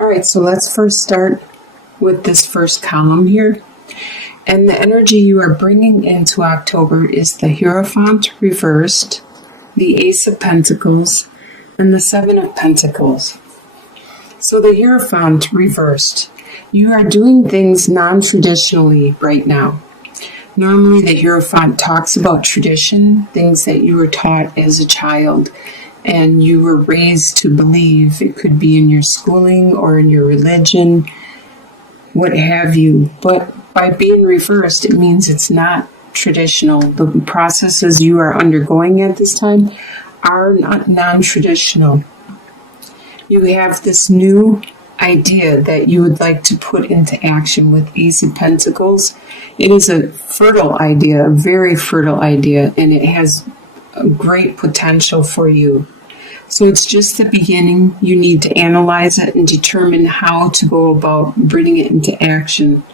All right, so let's first start with this first column here. And the energy you are bringing into October is the Hierophant reversed, the Ace of Pentacles, and the Seven of Pentacles. So the Hierophant reversed. You are doing things non-traditionally right now. Normally the Hierophant talks about tradition, things that you were taught as a child and you were raised to believe. It could be in your schooling or in your religion, what have you. But by being reversed, it means it's not traditional. The processes you are undergoing at this time are not non-traditional. You have this new idea that you would like to put into action with Ace of Pentacles. It is a fertile idea, a very fertile idea, and it has a great potential for you. So it's just the beginning. You need to analyze it and determine how to go about bringing it into action.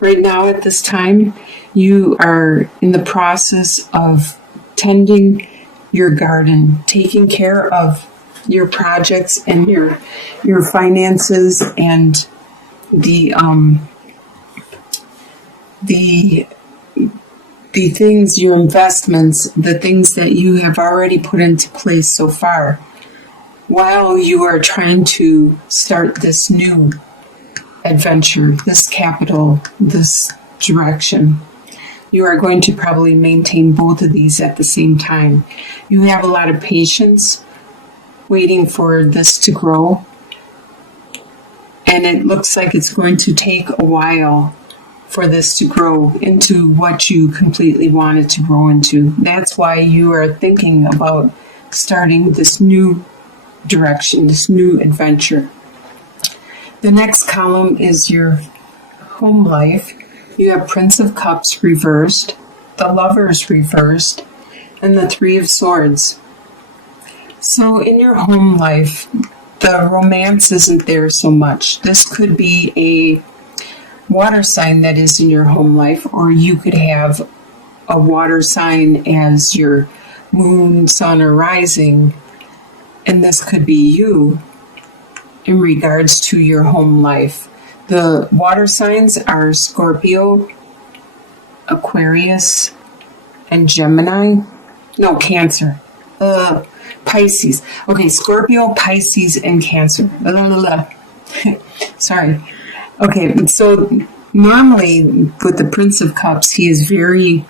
Right now at this time, you are in the process of tending your garden, taking care of your projects and your finances and the things, your investments, the things that you have already put into place so far, while you are trying to start this new adventure, this capital, this direction. You are going to probably maintain both of these at the same time. You have a lot of patience waiting for this to grow, and it looks like it's going to take a while for this to grow into what you completely wanted to grow into. That's why you are thinking about starting this new direction, this new adventure. The next column is your home life. You have Prince of Cups reversed, the Lovers reversed, and the Three of Swords. So in your home life, the romance isn't there so much. This could be a water sign that is in your home life, or you could have a water sign as your moon, sun, or rising, and this could be you in regards to your home life. The water signs are Scorpio, Aquarius, and Gemini. No, Cancer. Pisces. Okay, Scorpio, Pisces, and Cancer. Sorry. Okay, so normally with the Prince of Cups, he is very,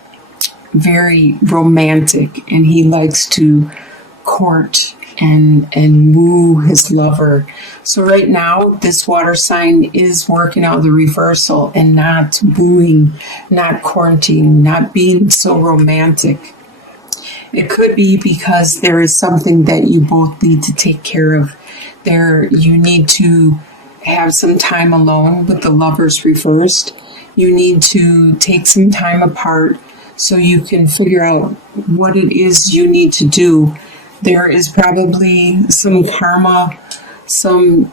very romantic, and he likes to court and woo his lover. So right now, this water sign is working out the reversal and not wooing, not courting, not being so romantic. It could be because there is something that you both need to take care of. You need to have some time alone with the Lovers reversed. You need to take some time apart so you can figure out what it is you need to do. There is probably some karma, some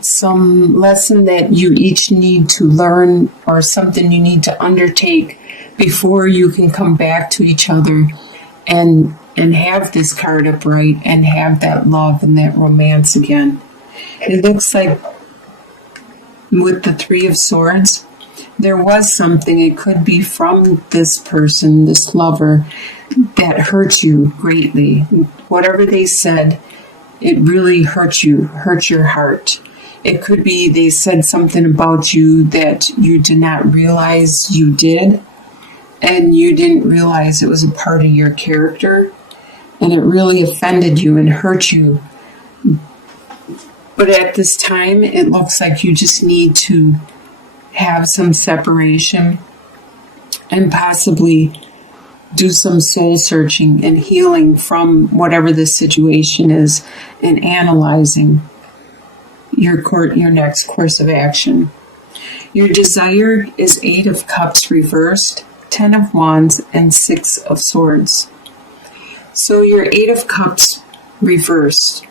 lesson that you each need to learn, or something you need to undertake before you can come back to each other and have this card upright and have that love and that romance again. It looks like with the Three of Swords, there was something, it could be from this person, this lover, that hurt you greatly. Whatever they said, it really hurt you, hurt your heart. It could be they said something about you that you did not realize you did, and you didn't realize it was a part of your character, and it really offended you and hurt you. But at this time, it looks like you just need to have some separation and possibly do some soul searching and healing from whatever the situation is, and analyzing your next course of action. Your desire is 8 of Cups reversed, 10 of Wands, and 6 of Swords. So your 8 of Cups reversed.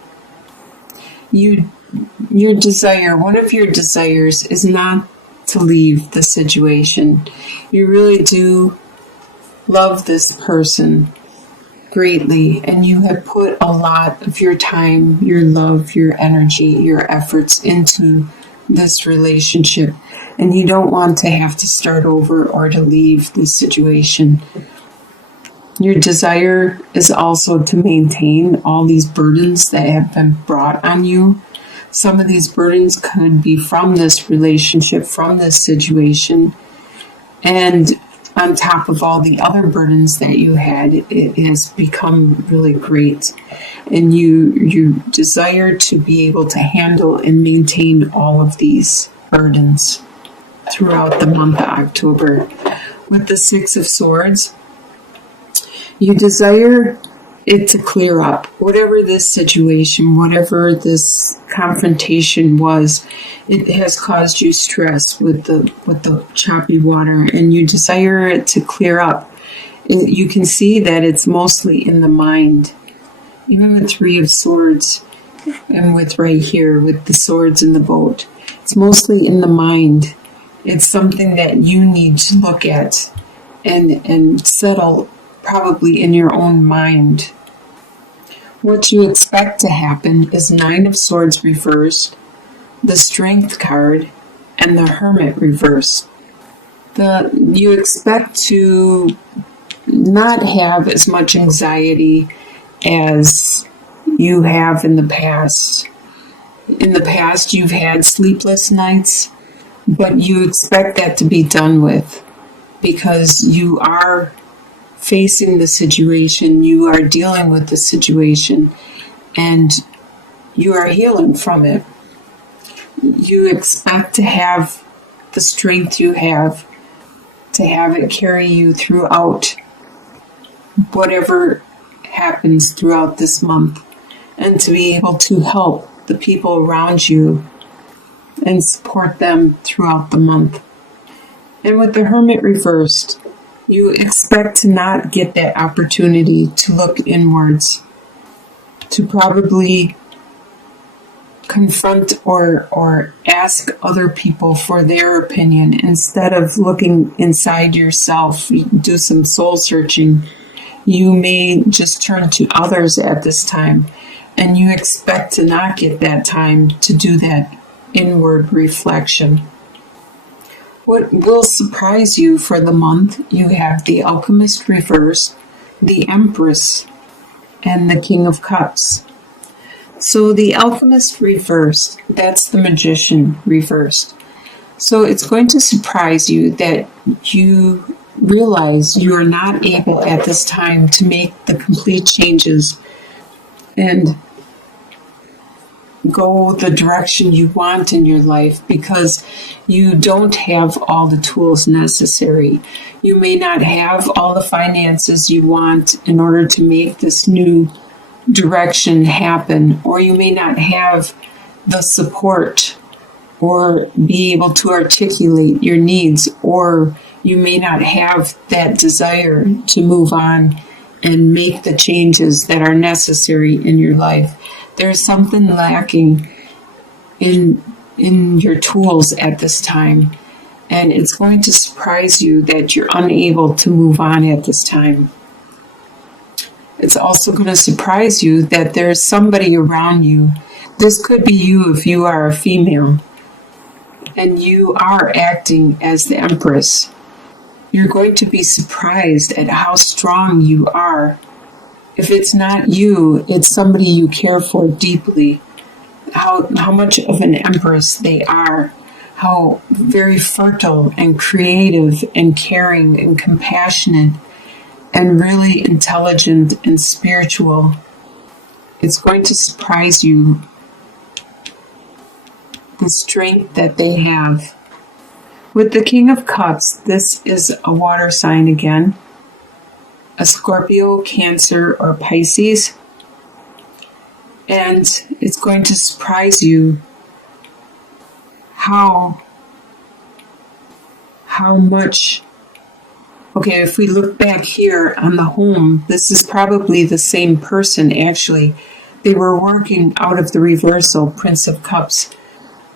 Your desire, one of your desires is not to leave the situation. You really do love this person, greatly, and you have put a lot of your time, your love, your energy, your efforts into this relationship, and you don't want to have to start over or to leave this situation. Your desire is also to maintain all these burdens that have been brought on you. Some of these burdens could be from this relationship, from this situation, and on top of all the other burdens that you had, it has become really great. And you desire to be able to handle and maintain all of these burdens throughout the month of October. With the Six of Swords, you desire it to clear up. Whatever this situation, whatever this confrontation was, it has caused you stress with the choppy water, and you desire it to clear up. You can see that it's mostly in the mind. Even with Three of Swords, and with right here, with the swords in the boat, it's mostly in the mind. It's something that you need to look at and settle probably in your own mind. What you expect to happen is Nine of Swords reversed, the Strength card, and the Hermit reversed. You expect to not have as much anxiety as you have in the past. In the past, you've had sleepless nights, but you expect that to be done with because you are facing the situation, you are dealing with the situation, and you are healing from it. You expect to have the strength you have, to have it carry you throughout whatever happens throughout this month, and to be able to help the people around you and support them throughout the month. And with the Hermit reversed, you expect to not get that opportunity to look inwards, to probably confront or ask other people for their opinion instead of looking inside yourself. You do some soul searching. You may just turn to others at this time, and you expect to not get that time to do that inward reflection. What will surprise you for the month, you have the Alchemist reversed, the Empress, and the King of Cups. So the Alchemist reversed, that's the Magician reversed. So it's going to surprise you that you realize you are not able at this time to make the complete changes and go the direction you want in your life because you don't have all the tools necessary. You may not have all the finances you want in order to make this new direction happen, or you may not have the support or be able to articulate your needs, or you may not have that desire to move on and make the changes that are necessary in your life. There's something lacking in your tools at this time, and it's going to surprise you that you're unable to move on at this time. It's also going to surprise you that there's somebody around you. This could be you if you are a female, and you are acting as the Empress. You're going to be surprised at how strong you are. If it's not you, it's somebody you care for deeply. How much of an empress they are. How very fertile and creative and caring and compassionate and really intelligent and spiritual. It's going to surprise you, the strength that they have. With the King of Cups, this is a water sign again. A Scorpio, Cancer, or Pisces. And it's going to surprise you how much. Okay, if we look back here on the home, this is probably the same person actually. They were working out of the reversal, Prince of Cups.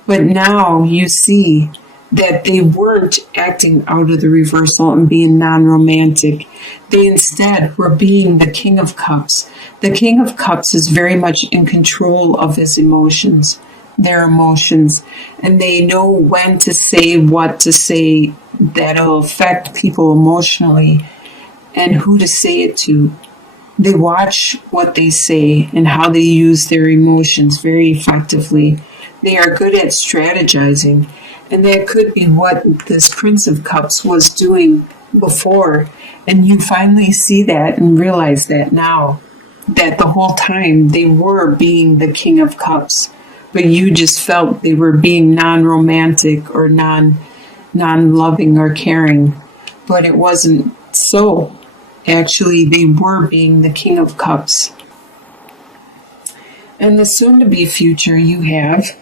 But now you see that they weren't acting out of the reversal and being non-romantic. They instead were being the King of Cups. The King of Cups is very much in control of his emotions, their emotions, and they know when to say what to say that'll affect people emotionally and who to say it to. They watch what they say and how they use their emotions very effectively. They are good at strategizing. And that could be what this Prince of Cups was doing before. And you finally see that and realize that now, that the whole time they were being the King of Cups, but you just felt they were being non-romantic or non-loving or caring. But it wasn't so. Actually, they were being the King of Cups. And the soon-to-be future you have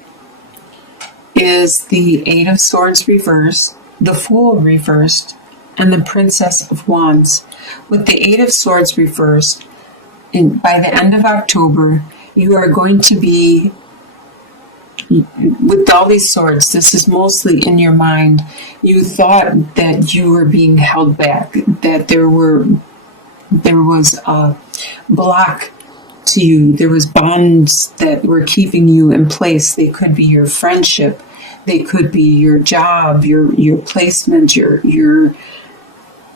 is the Eight of Swords reversed, the Fool reversed, and the Princess of Wands. With the Eight of Swords reversed, by the end of October, you are going to be, with all these swords, this is mostly in your mind. You thought that you were being held back, that there was a block to you. There was bonds that were keeping you in place. They could be your friendship. They could be your job, your placement, your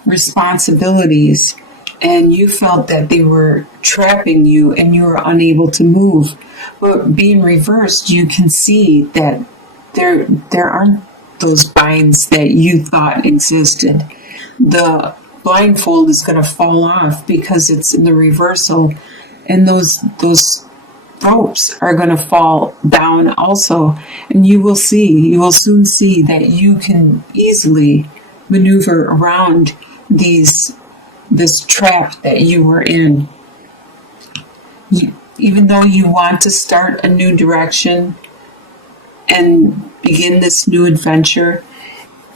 responsibilities. And you felt that they were trapping you and you were unable to move. But being reversed, you can see that there aren't those binds that you thought existed. The blindfold is going to fall off because it's in the reversal, and those ropes are going to fall down also, and you will soon see that you can easily maneuver around this trap that you were in. Even though you want to start a new direction and begin this new adventure,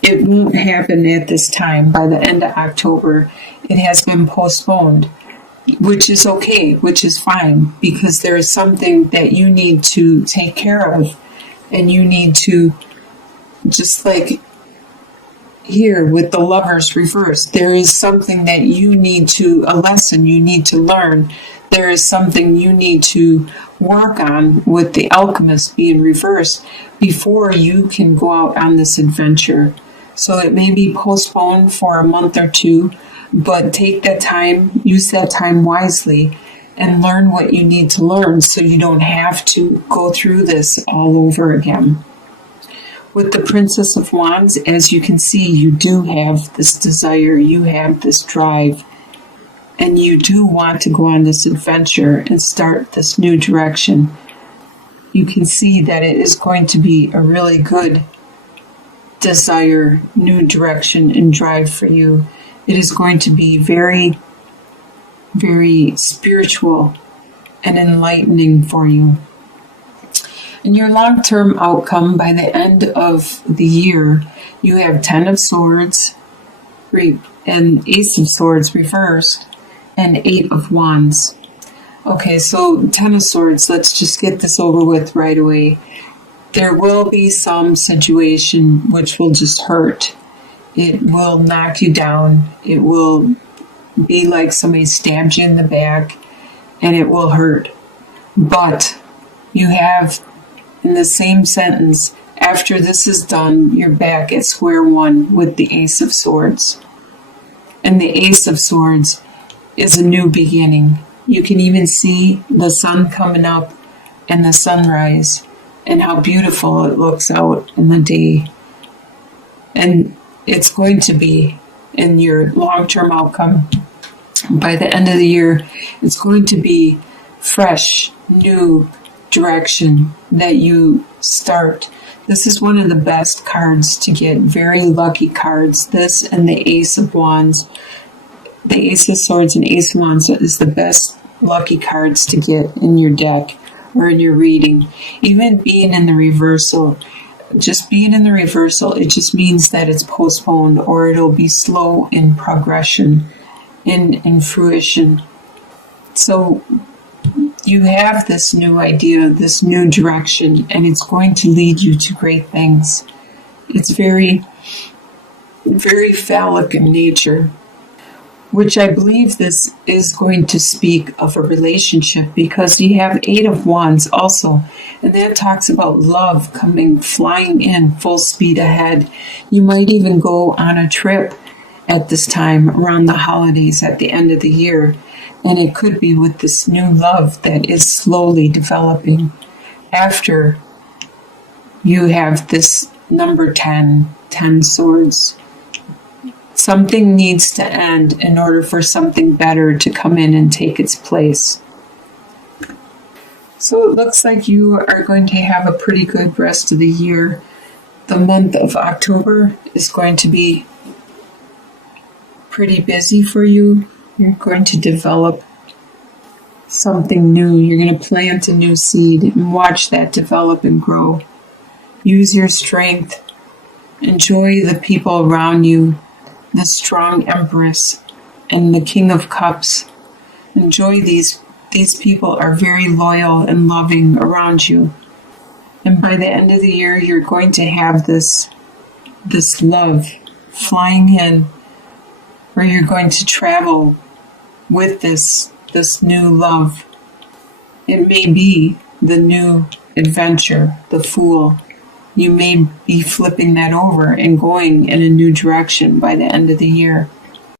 it won't happen at this time. By the end of October, it has been postponed, which is okay, which is fine, because there is something that you need to take care of, and you need to, just like here with the Lovers reversed, there is something that you need to, a lesson you need to learn. There is something you need to work on with the Alchemist being reversed before you can go out on this adventure. So it may be postponed for a month or two, but take that time, use that time wisely, and learn what you need to learn so you don't have to go through this all over again. With the Princess of Wands, as you can see, you do have this desire, you have this drive, and you do want to go on this adventure and start this new direction. You can see that it is going to be a really good desire, new direction, and drive for you. It is going to be very, very spiritual and enlightening for you. And your long-term outcome by the end of the year, you have 10 of Swords and Ace of Swords reversed and 8 of Wands. Okay, so 10 of Swords, let's just get this over with right away. There will be some situation which will just hurt. It will knock you down. It will be like somebody stabbed you in the back, and it will hurt. But you have, in the same sentence, after this is done, you're back at square one with the Ace of Swords. And the Ace of Swords is a new beginning. You can even see the sun coming up and the sunrise and how beautiful it looks out in the day. And it's going to be in your long-term outcome. By the end of the year, it's going to be fresh, new direction that you start. This is one of the best cards to get, very lucky cards. This and the Ace of Wands. The Ace of Swords and Ace of Wands is the best lucky cards to get in your deck or in your reading. Even being in the reversal, just being in the reversal, it just means that it's postponed, or it'll be slow in progression, in fruition. So you have this new idea, this new direction, and it's going to lead you to great things. It's very, very phallic in nature, which I believe this is going to speak of a relationship, because you have Eight of Wands also, and that talks about love coming flying in full speed ahead. You might even go on a trip at this time around the holidays at the end of the year, and it could be with this new love that is slowly developing after you have this number 10 swords. Something needs to end in order for something better to come in and take its place. So it looks like you are going to have a pretty good rest of the year. The month of October is going to be pretty busy for you. You're going to develop something new. You're going to plant a new seed and watch that develop and grow. Use your strength. Enjoy the people around you. The strong Empress and the King of Cups. Enjoy these people are very loyal and loving around you. And by the end of the year, you're going to have this love flying in, where you're going to travel with this new love. It may be the new adventure, the Fool. You may be flipping that over and going in a new direction by the end of the year.